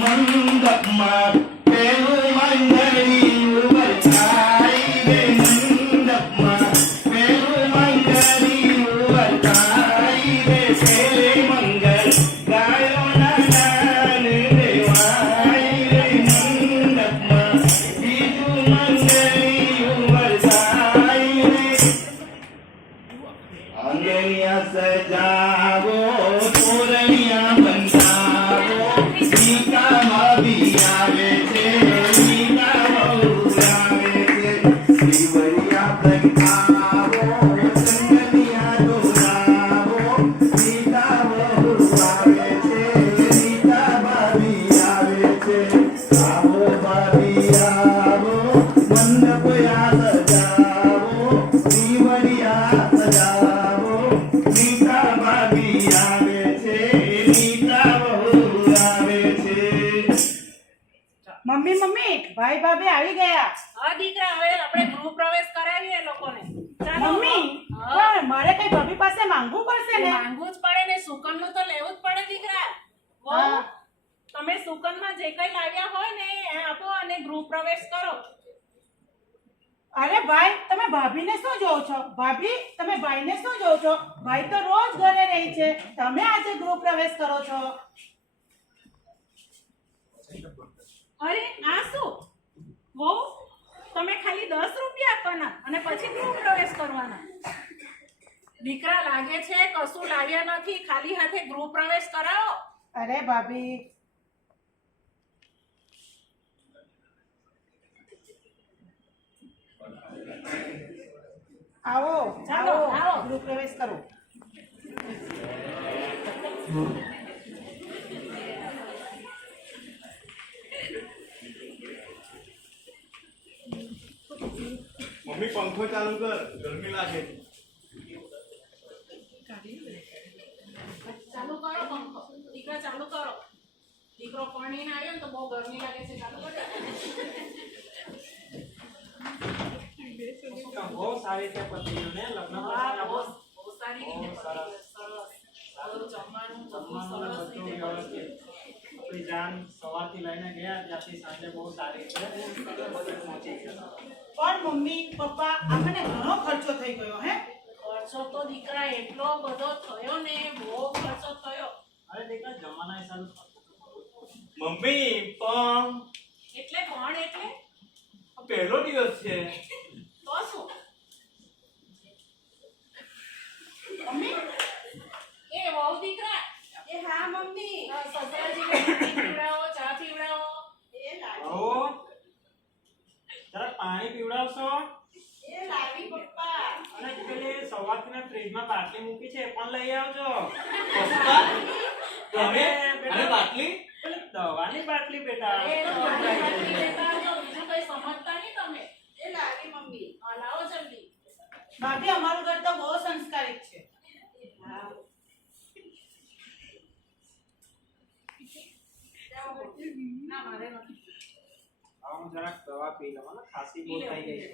મંડપમાં પેલું મંગળિયું વરસાય રે મંડપમાં પેલું મંગળિયું વરસાય રે પેલે મંગળ ગાયોના ગાન રેવાય રે મંડપમાં બીજું મંગળિયું વરસાય રે આંગણિયા સજાવો તોરણિયા બંધાવો સીતા ભાભી આવે છે સીતા બહુ આવે છે શ્રીવરિયા પ્રગટાવો સંગનિયા દોરાવો સીતા બહુ આવે છે સીતા ભાભી આવે છે આવો ભાભી આવો મંડપયા સજાવો શ્રીવરિયા સજાવો સીતા ભાભી આવે છે સીતા બહુ આવે છે મમ્મી મમ્મી ભાઈ ભાભી આવી ગયા. હા દીકરા, હવે આપણે ગૃહ પ્રવેશ કરાવીએ લોકોને. ચાલો મમ્મી હા. પણ મારે કઈ ભાભી પાસે માંગવું પડશે ને? માંગવું જ પડે ને, સુકનનું તો લેવું જ પડે દીકરા. વહુ, હા. તમે સુકનમાં જે કઈ લાવ્યા હોય ને એ આપો અને ગૃહ પ્રવેશ કરો. અરે ભાઈ તમે ભાભીને શું જોવો છો? ભાભી તમે ભાઈને શું જોવો છો? ભાઈ તો રોજ ઘરે રહી છે, તમે આજે ગૃહ પ્રવેશ કરો છો. અરે આ શું વહુ, તમે ખાલી 10 રૂપિયા આપવાના અને પછી ગૃહ પ્રવેશ કરવાના? દીકરા, લાગે છે કશું લાવ્યા નથી, ખાલી હાથે ગૃહ પ્રવેશ કરાવો. અરે ભાભી આવો ચાલો, આવો આવો. ગૃહ પ્રવેશ કરો. મમ્મી પંખો ચાલુ કર ગરમી લાગે ચાલુ કરો પંખો. દીકરા ચાલુ કરો. દીકરો પરણીને આવ્યો ને તો બહુ ગરમી લાગે છે. ચાલુ કરો. બહુ સારી છે પત્નીઓને લગ્ન વાહ, પ્રસંગ બહુ આપણો બહુ સારી બહુ રીતે સરસ. પતી ગયો. સરસ. બધું જમવાનું બધું જમવાનું સરસ બધું રીતે વ્યવસ્થિત. પતી ગયું. આપણી જાન સવારથી લઈને ગયા ત્યાંથી સાંજે બહુ સારી રીતે પહોંચી ગયા. પણ મમ્મી પપ્પા આપણને ઘણો ખર્ચો થઈ ગયો હે. ખર્ચો તો દીકરા એટલો બધો થયો ને, બહુ ખર્ચો થયો. અરે દીકરા, જમાના હિસાબે મમ્મી પણ એટલે કોણ એટલે પહેલો દિવસ છે તો શું? મમ્મી એ વહુ દીકરા. એ હા મમ્મી. સસરાજીને પાણી પીવડાવો, ચા પીવડાવો. એ આવો જરા પાણી પીવડાવશો. એ લાવી પપ્પા. અને પેલી સવારથી મેં ફ્રીજમાં બાટલી મૂકી છે એ પણ લઈ આવજો. તમે બેટા, અને બાટલી પેલી દવાની બાટલી બેટા. એ દવાની બાટલી લેતા આવજો. બીજું કઈ સમજતા નહીં તમે. એ લાવી મમ્મી. હા, લાવો જલ્દી. ભાભી અમારું ઘર તો બહુ સંસ્કારિત છે. હા. ના, મારે નથી. હવે હું જરાક દવા પી લઉં ને, ખાંસી બહુ થઈ ગઈ છે.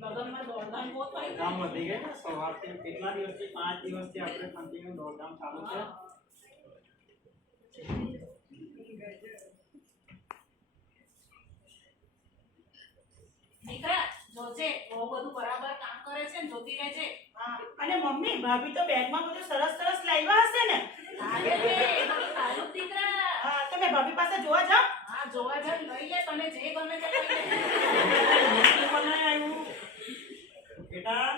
લગનમાં દોડધામ બહુ થઈ દોડધામ વધી ગઈ ને સવારથી. કેટલા દિવસથી 5 દિવસથી આપણે કન્ટિન્યુ દોડધામ ચાલુ છે. દીકરા, જોજે બહુ બધું બરાબર કામ કરે છે ને, જોતી રહેજે. હા, અને મમ્મી ભાભી તો બેગમાં બધું સરસ સરસ લાવ્યા હશે ને? લાગે છે એ બધું સારું જ દીકરા. હા, તમે ભાભી પાસે જોવા જાઓ. હા, જોવા જાય લઈ લે, તને જે ગમે તે લઈ લે. ન્યૂઝપેપર નહીં આવ્યું બેટા.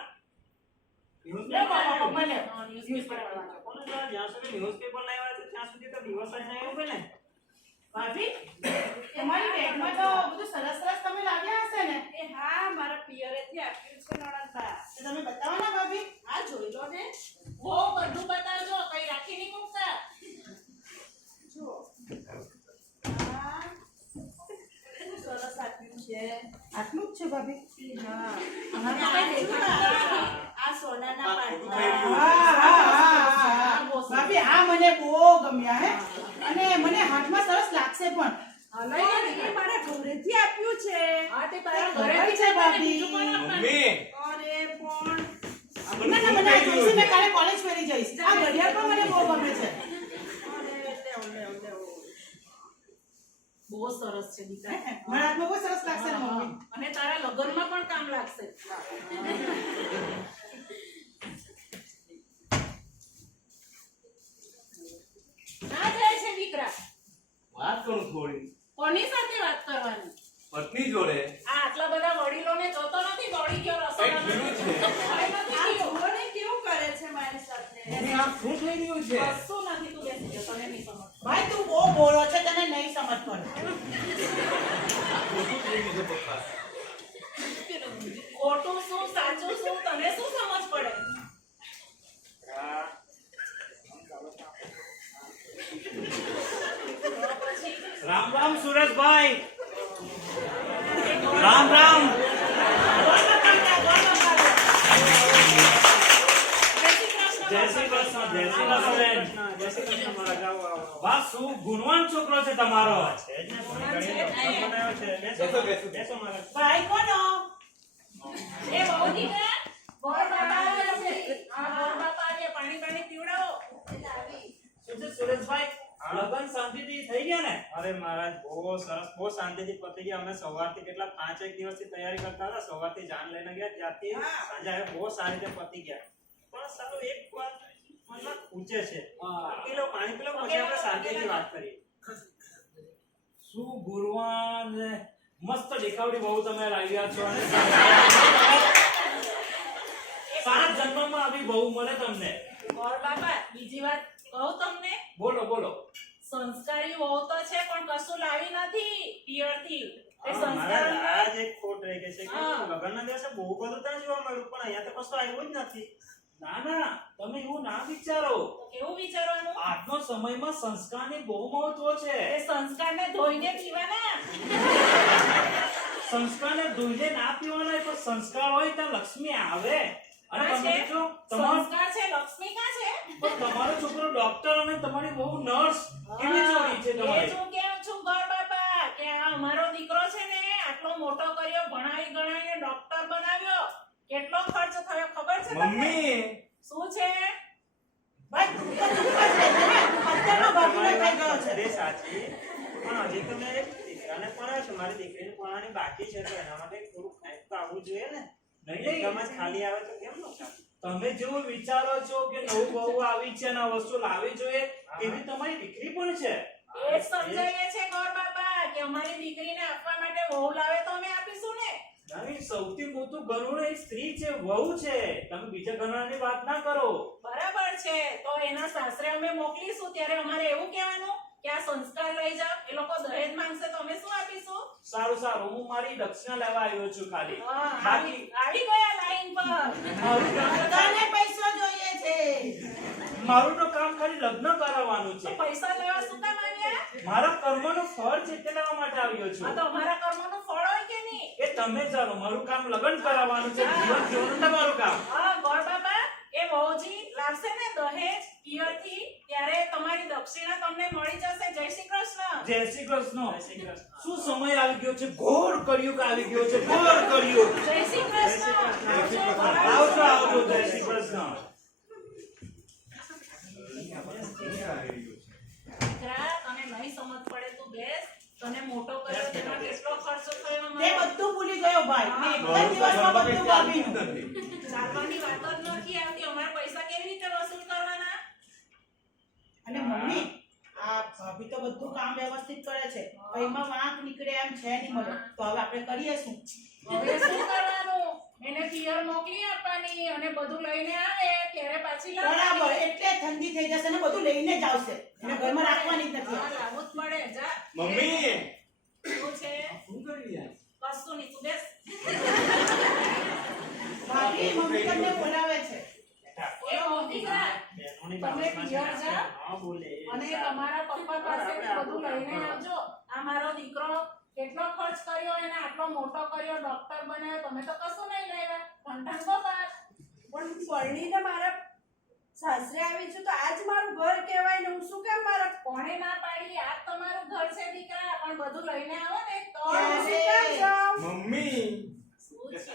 લે બાબા, ન્યૂઝપેપર પપ્પા લે. હા, ન્યૂઝપેપર વાંચો. કોને જરા જ્યાં સુધી ન્યૂઝપેપર નહીં વાંચે ત્યાં સુધી તો દિવસ જ નહીં ઉભે ને. ભાભી તમારી બેગમાં તો બધું સરસ સરસ તમે લાવ્યા હશે ને? એ હા, મારા પિયરેથી આપ્યું છે નણંદબા. તો તમે બતાવો ને ભાભી. હા, જોઈ લો ને. બહુ બધું બતાવજો, કઈ રાખી નહીં મૂકતા. જુઓ. આ શું સરસ આપ્યું છે. આટલું જ છે ભાભી? હા. આમાં તો આ કઈ દેખાતા દેખાતા નથી. આ સોનાના હા, પાટલા. ભાભી આ મને બહુ ગમ્યા હે. અને મને હાથમાં સરસ લાગશે પણ. એ મારા ઘરેથી આપ્યું છે. હા, તે તારા ઘરેથી ઘરેથી છે છે ભાભી. બીજું કોણ આપવાનું? મમ્મી અરે પણ ના ના મને આ જોઈશે, મેં કાલે કોલેજ ફેરી જઈશ. આ ઘડિયાળ પણ મને બહુ ગમે છે. અરે લેવ. સરસ છે દીકરા. મારા હાથમાં બહુ સરસ લાગશે ને મમ્મી. અને તારા લગ્નમાં પણ કામ લાગશે. ના જાય છે દીકરા. વાત કરું થોડી કોની સાથે વાત કરવાની? પત્ની જોડે. આ આટલા બધા વડીલોને જોતો નથી દોડી ગયો રસોડામાં. કંઈક થયું છે. કંઈ નથી થયું. કેવું કરે છે મારી સાથે? મમ્મી આ શું થઈ રહ્યું છે? કશું નથી. તું બેસી જા, તને નહીં સમજ. ભાઈ તું બહુ બોલો છે, તને નહીં સમજ પડે. ખોટું થઈ ગયું છે પપ્પા. ખોટું શું સાચું શું તને શું સમજ પડે? રામ રામ સુરેશભાઈ. રામ રામ. જય શ્રી કૃષ્ણ. જય શ્રી કૃષ્ણ બેન. જય શ્રી કૃષ્ણ મારા. જાઓ આવો. વાહ શું ગુણવાન છોકરો છે તમારો. છે જ ને, બનાવ્યો છે. બેસો, બેસો. બેસો મારા. ભાઈ કોનો? એ બહુ દીકરા ગોળ બાપા આવ્યા છે. આ ગોળ બાપા આવ્યા. પાણી પીવડાવો. શું છે સુરેશભાઈ? લગન શાંતિથી થઈ ગયા ને? અરે મહારાજ બહુ સરસ, બહુ શાંતિથી પતી ગયા. અમે સવારથી કેટલા 5-1 દિવસથી તૈયારી કરતા હતા. સવારથી જાન લઈને ગયા ત્યાંથી સાંજે હવે બહુ સારી રીતે પતી ગયા. પણ સારું એક વાત મનમાં પૂછે છે. પી લો, પાણી પી લો, પછી આપણે શાંતિથી વાત કરીએ. શું ગુરવાન ને મસ્ત દેખાવડી બહુ તમે લાવ્યા છો અને સાત જન્મમાં આવી બહુ મળે તમને. ગોળ બાપા બીજી વાત કહું તમને. બોલો બોલો. સંસ્કારી વહુ તો છે પણ કશું લાવી નથી પિયરથી. એ મહારાજ સંસ્કાર આજ એક ખોટ રહી ગઈ છે કે હા. લગ્નના દિવસે બહુ બધું ત્યાં જોવા મળ્યું પણ અહીંયા તો કશું આવ્યું જ નથી. ના ના, તમે એવું ના વિચારો. કેવું વિચારવાનું? આજનો સમયમાં સંસ્કારની બહુ મહત્વ છે. એ સંસ્કારને ધોઈને પીવાના. સંસ્કારને ધોઈને ના પીવાના, પણ સંસ્કાર હોય ત્યાં લક્ષ્મી આવે. અને હા તમે છે. જો તમારો સંસ્કાર છે લક્ષ્મી ક્યાં છે? પણ તમારો છોકરો ડોક્ટર અને તમારી બહુ નર્સ કેવી જોડી છે એ તમારી. જ હું કેવું છું ગોળ બાપા કે આ અમારો દીકરો છે ને આટલો મોટો કર્યો, ભણાવી ગણાવીને ડોક્ટર બનાવ્યો. કેટલો ખર્ચ થયો ખબર છે તમને? મમ્મી શું છે? ભાઈ તું તો ચૂપ જ રહે છે ને. અત્યારનો ભાગીનો થઈ ગયો છે. તે સાચી, પણ હજી તો મેં એક દીકરાને ભણાવ્યો છે. મારી દીકરીને ભણાવવાની બાકી છે, તો એના માટે થોડું કંઈક તો આવવું જોઈએ ને. નહીં એકદમ જ ખાલી આવે તો કેમ ન ચાલે? તમે જેવું વિચારો છો કે નવું બહુ આવી છે અને આ વસ્તુ લાવવી જોઈએ, એવી તમારી દીકરી પણ છે. એ જ સમજાવીએ છે ગોળ બાપા કે અમારી દીકરીને આપવા માટે વહુ લાવે તો અમે આપીશું ને. નહીં, સૌથી મોટું ઘરનું એ સ્ત્રી છે, વહુ છે. તમે બીજા ઘરનાની વાત ના કરો. બરાબર છે, તો એના સાસરે અમે મોકલીશું ત્યારે અમારે એવું કહેવાનું કે આ સંસ્કાર લઈ જાઓ. એ લોકો દહેજ માંગશે તો અમે શું આપીશું? સારું સારું, હું મારી દક્ષિણા લેવા આવ્યો છું ખાલી. હા, બાકી આવી ગયા લાઈન પર. મારું કામ બધાને પૈસો જોઈએ છે. મારું તો કામ ખાલી લગ્ન કરાવવાનું તો છે. પૈસા લેવા શું કામ આવ્યા? મારા કર્મનું ફળ છે તે લેવા માટે આવ્યો આ છું. તો અમારા કર્મનું ફળ હોય કે નહીં? એ તમે જાણો, મારું કામ લગ્ન કરાવવાનું છે. જીવન જીવવાનું તમારું કામ. હા ગોળ બાપા, એ વહુજી લાવશે ને દહેજ પિયરથી ત્યારે તમારી દક્ષિણા તમને મળી જશે. જય શ્રી કૃષ્ણ. જય શ્રી કૃષ્ણ. શું સમય આવી ગયો છે? ઘોર કળિયુગ આવી ગયો છે. ઘોર કળિયુગ. જય શ્રી કૃષ્ણ. આવજો, આવજો આવજો. જય શ્રી કૃષ્ણ. દીકરા, તને નહીં સમજ પડે તું બેસ. તને મોટો કર્યો તેમાં કેટલો ખર્ચો થયો તે અમારો? બધું ભૂલી ગયો ભાઈ. મેં એક જ દિવસમાં બધું વાપર્યું. ચાલવાની વાત જ નથી આવતી. અમારા પૈસા કેવી રીતે વસૂલ કરવાના? અને મમ્મી આ ભાભી તો બધું કામ વ્યવસ્થિત કરે છે. કઈમાં વાંક નીકળે એમ છે નહીં મળે. તો હવે આપણે કરીએ શું? હવે શું કરવાનું? એને પિયર મોકલી આપવાની અને બધું લઈને આવે ત્યારે પાછી બરાબર, લાવવાની. એટલે ઠંડી થઈ જશે ને બધું લઈને જ આવશે. એને ઘરમાં રાખવાની જ નથી. હા, લાવવું જ પડે. જા. મમ્મી શું છે? શું કરી રહ્યા? કશું નહીં, તું બેસ. ભાભી મમ્મી તમને બોલાવે છે. એ હો દીકરા, બહેનોની તમે બાબતમાં પિયર છે. જા. હા, બોલે. અને તમારા પપ્પા પાસેથી બધું લઈને આવજો. આ મારો દીકરો કેટલો ખર્ચ કર્યો, એને આટલો મોટો કર્યો, ડોક્ટર બનાવ્યો, તમે તો કશું નહીં લાવ્યા. ઠંઠણ ગોપાલ. પણ પરણીને મારા સાસરે આવી છું તો આજ મારું ઘર કહેવાય ને હું શું કામ મારા કોણે ના પાડી? આ જ તમારું ઘર છે દીકરા, પણ બધું લઈને આવો ને તો. હું શું કામ જાઉં? મમ્મી શું છે?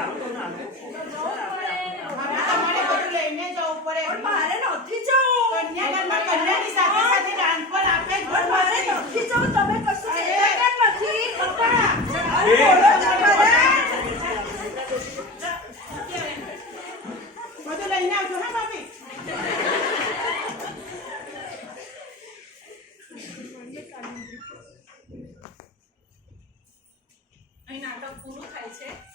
આવું ના તો જવું પડે. હવે તમારે બધું લઈને જવું પડે. પણ મારે નથી જવું. કન્યાદાનમાં કન્યા છે